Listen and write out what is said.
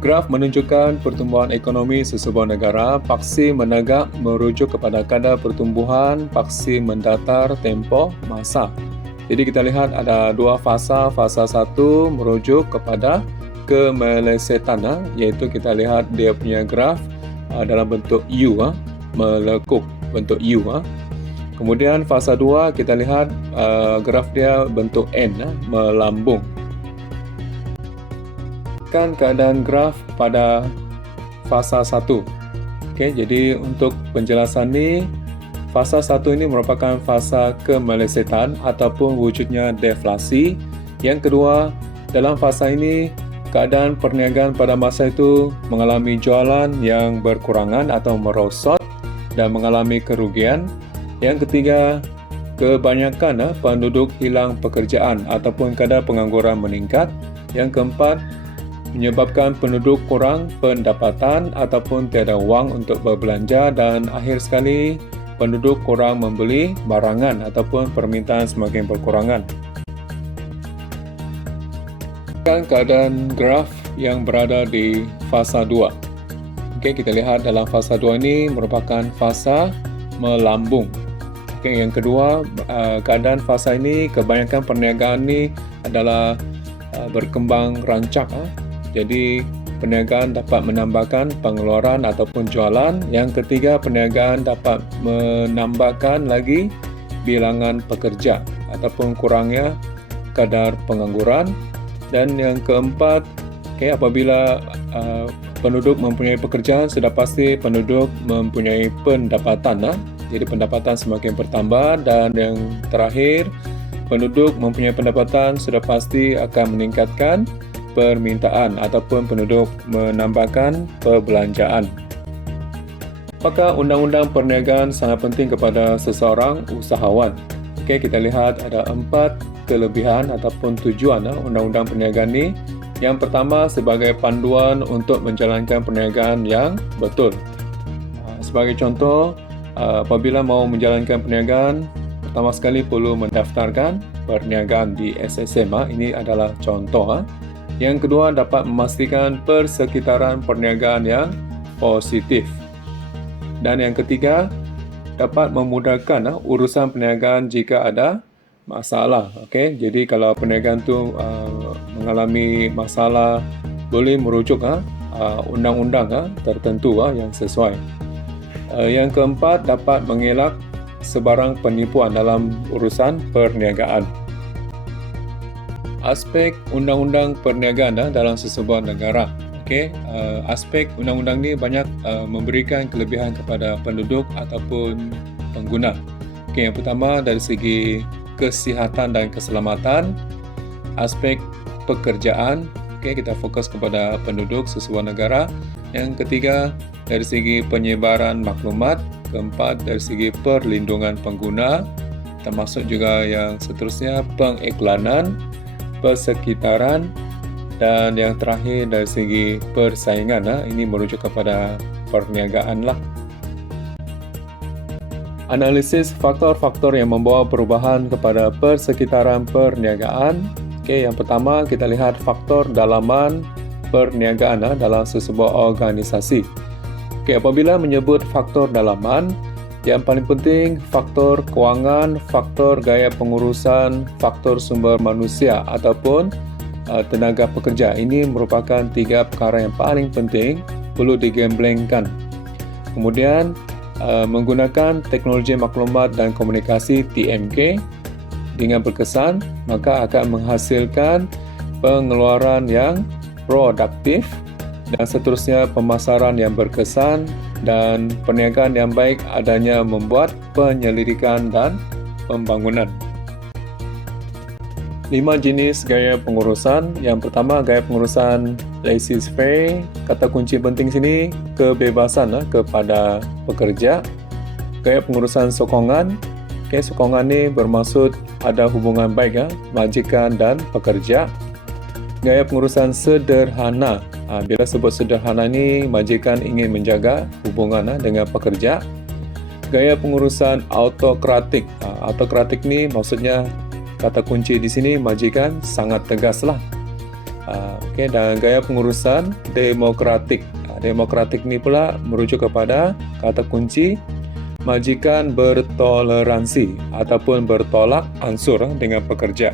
Graf menunjukkan pertumbuhan ekonomi sesebuah negara. Paksi menegak merujuk kepada kadar pertumbuhan, paksi mendatar tempoh masa. Jadi kita lihat ada dua fasa. Fasa satu merujuk kepada kemelesetan, iaitu kita lihat dia punya graf dalam bentuk U, melekuk bentuk U. Kemudian fasa 2 kita lihat graf dia bentuk N, melambung. Keadaan graf pada fasa 1. Okey, jadi untuk penjelasan ni, fasa 1 ini merupakan fasa kemelesetan ataupun wujudnya deflasi. Yang kedua, dalam fasa ini keadaan perniagaan pada masa itu mengalami jualan yang berkurangan atau merosot dan mengalami kerugian. Yang ketiga, kebanyakan penduduk hilang pekerjaan ataupun kadar pengangguran meningkat. Yang keempat, menyebabkan penduduk kurang pendapatan ataupun tiada wang untuk berbelanja. Dan akhir sekali, penduduk kurang membeli barangan ataupun permintaan semakin berkurangan. Keadaan graf yang berada di fasa 2. Okey, kita lihat dalam fasa 2 ini merupakan fasa melambung. Okey, yang kedua, keadaan fasa ini kebanyakan perniagaan ini adalah berkembang rancak. Jadi perniagaan dapat menambahkan pengeluaran ataupun jualan. Yang ketiga, perniagaan dapat menambahkan lagi bilangan pekerja ataupun kurangnya kadar pengangguran. Dan yang keempat, apabila penduduk mempunyai pekerjaan, sudah pasti penduduk mempunyai pendapatan. Jadi pendapatan semakin bertambah. Dan yang terakhir, penduduk mempunyai pendapatan sudah pasti akan meningkatkan permintaan ataupun penduduk menambahkan perbelanjaan. Apakah undang-undang perniagaan sangat penting kepada seseorang usahawan? Okey, kita lihat ada 4 kelebihan ataupun tujuan undang-undang perniagaan ini. Yang pertama, sebagai panduan untuk menjalankan perniagaan yang betul. Sebagai contoh, apabila mau menjalankan perniagaan, pertama sekali perlu mendaftarkan perniagaan di SSM. Ini adalah contoh. Yang kedua, dapat memastikan persekitaran perniagaan yang positif. Dan yang ketiga, dapat memudahkan urusan perniagaan jika ada masalah. Okey, jadi kalau perniagaan tu mengalami masalah, boleh merujuk undang-undang tertentu yang sesuai. Yang keempat, dapat mengelak sebarang penipuan dalam urusan perniagaan. Aspek undang-undang perniagaan dalam sesebuah negara. Okey, aspek undang-undang ni banyak memberikan kelebihan kepada penduduk ataupun pengguna. Okey, yang pertama dari segi kesihatan dan keselamatan, aspek pekerjaan. Okey, kita fokus kepada penduduk sesebuah negara. Yang ketiga, dari segi penyebaran maklumat. Keempat, dari segi perlindungan pengguna, termasuk juga yang seterusnya pengiklanan, persekitaran, dan yang terakhir dari segi persaingan. Ini merujuk kepada perniagaan lah. Analisis faktor-faktor yang membawa perubahan kepada persekitaran perniagaan. Okey, yang pertama kita lihat faktor dalaman perniagaan dalam sesebuah organisasi. Okey, apabila menyebut faktor dalaman, yang paling penting faktor kewangan, faktor gaya pengurusan, faktor sumber manusia ataupun tenaga pekerja. Ini merupakan 3 perkara yang paling penting perlu digemblengkan. Kemudian menggunakan teknologi maklumat dan komunikasi TMK dengan berkesan, maka akan menghasilkan pengeluaran yang produktif dan seterusnya pemasaran yang berkesan dan perniagaan yang baik adanya membuat penyelidikan dan pembangunan. 5 jenis gaya pengurusan. Yang pertama, gaya pengurusan laissez-faire. Kata kunci penting sini, kebebasan kepada pekerja. Gaya pengurusan sokongan. Sokongan ni bermaksud ada hubungan baik majikan dan pekerja. Gaya pengurusan sederhana. Bila sebut sederhana ni, majikan ingin menjaga hubungan dengan pekerja. Gaya pengurusan autokratik. Autokratik ni maksudnya kata kunci di sini majikan sangat tegaslah. Dan gaya pengurusan demokratik. Demokratik ini pula merujuk kepada kata kunci majikan bertoleransi ataupun bertolak ansur dengan pekerja.